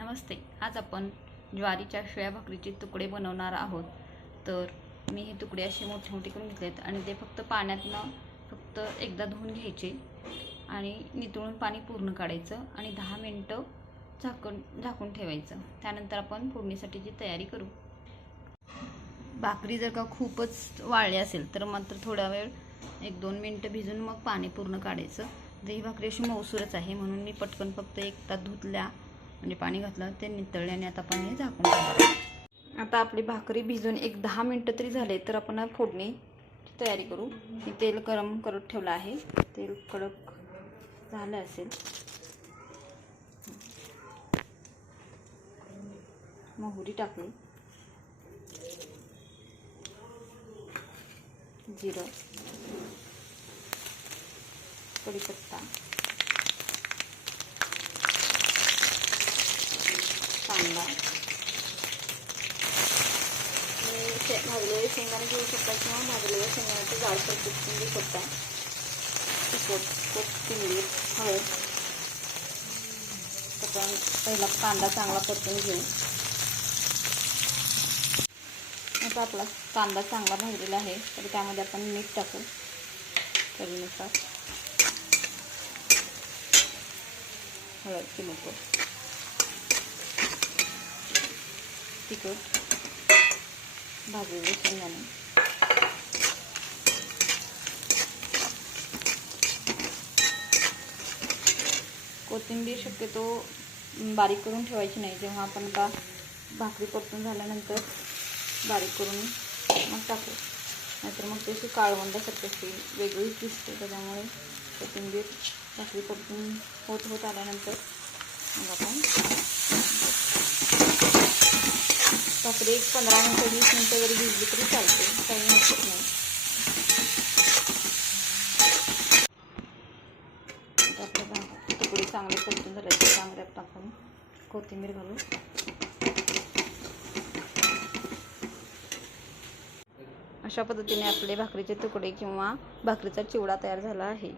नमस्ते. आज आपण ज्वारीच्या शिळ्या भाकरीचे तुकडे बनवणार आहोत. तर मी हे तुकडे असे मोठे मोठे करून घेतलेत आणि ते फक्त पाण्यातनं फक्त एकदा धुवून घ्यायचे आणि नितळून पाणी पूर्ण काढायचं आणि दहा मिनटं झाकण झाकून ठेवायचं. त्यानंतर आपण फोडणीसाठीची तयारी करू. भाकरी जर का खूपच वाळली असेल तर मात्र थोडा वेळ एक दोन मिनटं भिजून मग पाणी पूर्ण काढायचं. दही ही भाकरी अशी मऊसूरच आहे म्हणून मी पटकन फक्त एक तास धुतल्या म्हणजे पाणी घातलं ते नितळले आणि आता आपण हे झाकून आता आपली भाकरी भिजून एक दहा मिनटं तरी झाले तर आपण फोडणी तयारी करू. मी तेल गरम करत ठेवलं आहे. तेल कडक झालं असेल. मोहरी टाकली जिरं कढीपत्ता कांदा आणि भाजलेले शेंगदाणे घेऊ शकता किंवा भाजलेल्या शेंगदाण्याचे जाडसर कुटून घेऊ शकता कोथिंबीर हळद आपण पहिला कांदा चांगला परतून घेऊ आता आपला कांदा चांगला भाजलेला आहे तर त्यामध्ये आपण मीठ टाकू चवीनुसार हळद चिमूट तिखट भाजलेले शेंगदाणे कोथिंबीर शक्यतो म, बारीक करून ठेवायची नाही. जेव्हा आपण आता भाकरी परतून झाल्यानंतर बारीक करून मग टाकू. नाहीतर मग तशी काळवंदासारखी अशी वेगळीच दिसते त्याच्यामुळे कोथिंबीर भाकरी परतून होत होत आल्यानंतर मग आपण भाकरी एक पंधरा मिनटं वीस मिनटं जरी भिजली तरी चालते. काही हरकत नाही. तुकडे चांगले परतून झाले तर चांगल्यात टाकून कोथिंबीर घालू. अशा पद्धतीने आपले भाकरीचे तुकडे किंवा भाकरीचा चिवडा तयार झाला आहे.